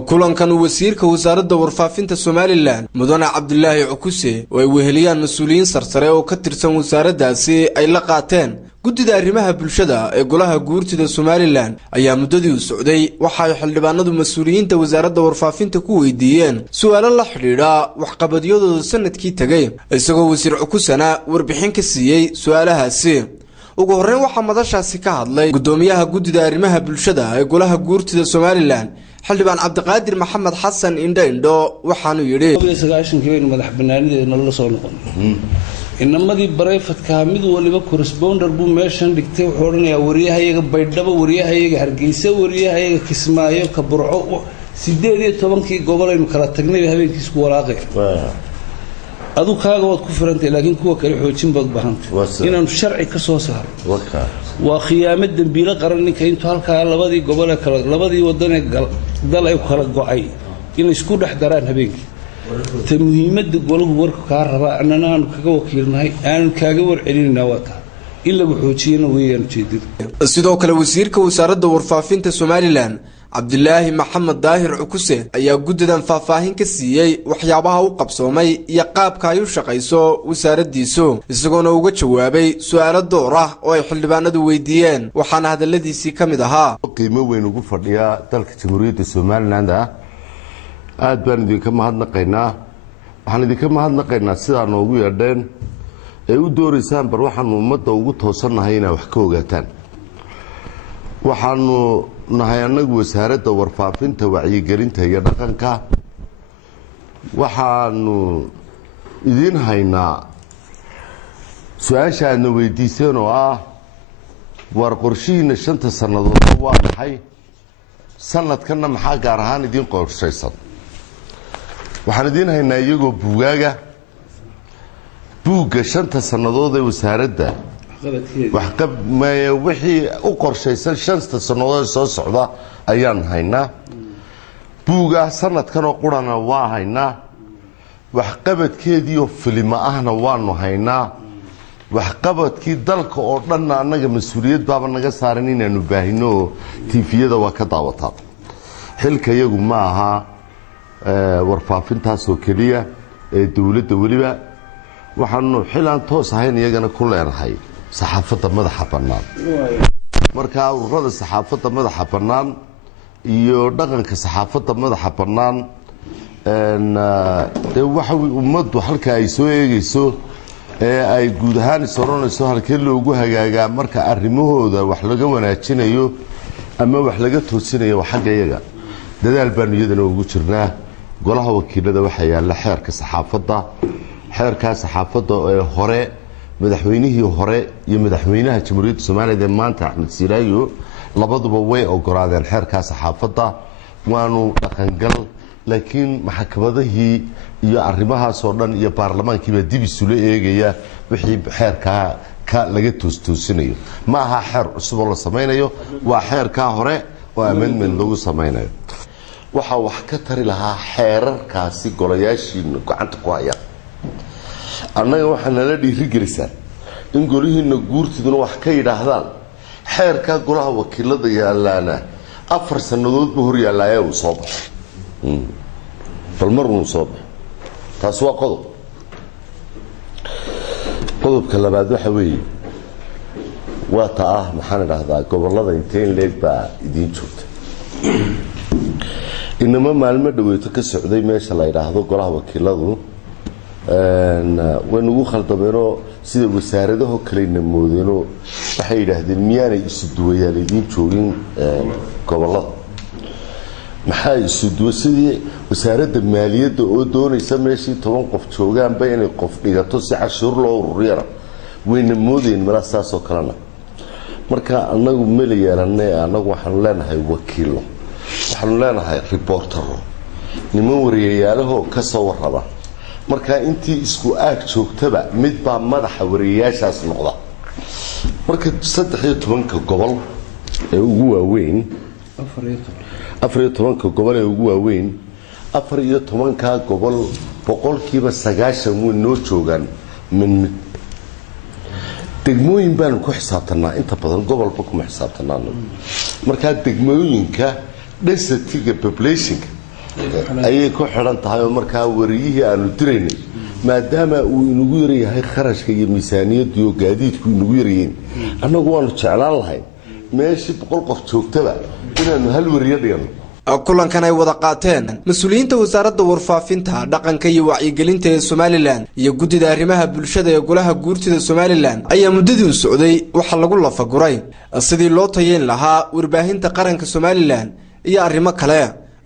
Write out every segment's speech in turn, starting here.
kulankan wasiirka wasaaradda warfaafinta Somaliland mudane Cabdullaahi Cukuse oo ay weheliyaan mas'uuliyiin sarsare oo ka tirsan wasaaraddaasi ay la qaateen guddida arrimaha bulshada ee golaha guurtida Somaliland ayaa muddadii u socday waxa ay xildhibaanadu mas'uuliyiinta wasaaradda warfaafinta ku weydiiyeen su'aalo la xiriira waxqabadyadooda sanadkii tagay isagoo wasiir Cukusena warbixin ka siiyay su'aalahaasi ugu horreyn waxa madashaasi ka hadlay gudoomiyaha guddida arrimaha bulshada ee golaha guurtida Somaliland xildhibaan Cabdiqaadir Maxamed Xasan Indho waxaanu yiri 19 madax banaanideena la soo noqon inamadii barayfadka mid waliba corresponder buu meeshan dhigtay wuxuu oranayaa wariyahayaga Baydhabo wariyahayaga Hargeysa wariyahayaga Kismaayo ka Burco 18 gobol aynu kala tagnay habeenkii isku walaaqay adu kaaga wad ku firantay laakiin kuwa kale xoojin baad baahantay inaan sharci ka soo saaro waa khiyaamad dambiile qaran ninka intuu halka labadii gobol kala labadii wadan ee dal ay kala go'ay in isku dhex daraan habeenkii ta muhiimadda golaha warka ka raba annana kaga wakiilnahay aan kaaga warcelinayna wata illa xoojiyana weeyaan jeedada sidoo kale wasiirka wasaaradda warfaafinta Somaliland Cabdullaahi Maxamed Daahir Cukuse ayaa guddidan faahfaahin ka siiyay waxyaabaha uu qabsoomay iyo qaabka ay u shaqeyso wasaaraddiisu isagoona uga jawaabay su'aalo door ah oo ay xildhibaanadu weydiiyeen waxaana hadaladiisii ka mid ahaa qiimo weyn ugu fadhiya dalka Jamhuuriyadda Somaliland aad baan idinka mahadnaqaynaa waxaan idinka mahadnaqaynaa sida noogu yeedheen ee u dooraysaan bar waxaan ummadda ugu toosanahay inay wax ka ogaataan waxaanu nahay anagu wasaaradda warfaafinta wacyigelinta iyo dhaqanka waxaanu idin haynaa su'aasha aadna weydiiseen oo ah war qorshihiina 5 sanadood waa maxay sanadkana maxaa gaar ahaan idin qorshaysan waxaan idin haynaa iyagoo buugaaga 5 sanadood ee wasaaradda wixii u qorshaysan 5 sanadood soo socda ayaan haynaa buuga sanadkan oo qurana waa haynaa waxqabadkeedii oo filma ahna waanu haynaa waxqabadkii dalka oo dhan anaga mas'uuliyad baaba naga saaran inaanu baahino TV-yada waa ka daawataa xilka iyagu ma aha warfaafintaas oo kaliya ee dawladda waliba waxaanu xilaan toos ahayn iyagana ku leenahay saxaafadda madaxa bannaan marka ururada saxaafadda madaxa bannaan iyo dhaqanka saxaafadda madaxa bannaan waxa ummaddu halka ay soo eegayso ee ay guud ahaan soronayso halkee loogu hagaagaa marka arrimahooda wax laga wanaajinayo ama wax laga toosinayo xagga iyaga dadaal baanu iyadana ugu jirnaa golaha wakiilada waxa yaala xeerka saxaafadda ee hore madaxweynihii hore iyo madaxweynaha Jamhuuriyadda Soomaaliya maanta Axmed Siraayo labaduba way ogolaadeen xeerka saxaafadda waanu dhaqangal laakiin maxkamadihii iyo arrimahaas oo dhan iyo baarlamaankiiba dib isu eegaya wixii xeerka ka laga toosinayo ma aha xeer cusub oo la sameeyo waa xeerka hore oo amendment lagu sameeyo waxa wax ka tari lahaa xeerarkaasi golayaashiina gacanta ku haya annaga waxaan la dhiirigelisaan in golihiina guurtiduna wax ka yiraahdaan xeerka golaha wakiilada yaalaana 4 sanadood buu hor yaalaaya uu soo baxay bal mar uu soo baxay taas waa qodobka labaad waxa weeye waa taa maxaan idhaahdaa gobolada inteen leeg baa idin joogta inama maalmo dhaweeto ka socday meesha la yiraahdo golaha wakiiladu waynugu khaldameenoo sida wasaaradaha kale namoodeenoo waxay yiraahdeen miyaanay isu duwayaan idin joogin gobolada maxaa isu duwa sidii wasaaradda maaliyadda oo doonaysa meeshii 10 qof joogaan bay inay qof dhigato si cashuur loo ururiyana wayna moodeen malasaas oo kalena marka anagu meel yeelanay anagu waxaan leenahay wakiilo waxaan leenahay reportero niman wariyayaalaho ka soo warraba marka intii isku aag joogtaba mid baa madaxa wariyaashaas noqda marka 13 gobol ee ugu waaweyn 14 gobol ee ugu waaweyn 14 gobol boqolkiiba 90 way noo joogan min degmooyin baan ku xisaabtanaa inta badan gobolba kuma xisaabtanaa marka degmooyinka density population ayay ku xidhan tahay oo markaa wariyihii aanu diraynay maadaama uu inagu yaryahay kharashka iyo miisaaniyadda iyo gaadiidku inagu yaryihiin annagu waanu jeclaan lahayn meeshii 100 qof joogtaba inaanu hal wariye dhigano kulankan ay wada qaateen mas'uuliyiinta wasaaradda warfaafinta dhaqanka iyo wacyigelinta ee Soomaaliland iyo guddida arrimaha bulshada ee golaha guurtida Soomaaliland ayaa muddadii socday waxa lagu lafaguray sidii loo tayeyn lahaa warbaahinta qaranka Soomaaliland iyo arrimo kale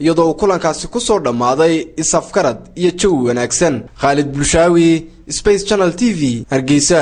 iyadoo kulankaasi ku soo dhamaaday isafkarad iyo jawi wanaagsan Khalid Bulshaawi Space Channel TV Hargeysa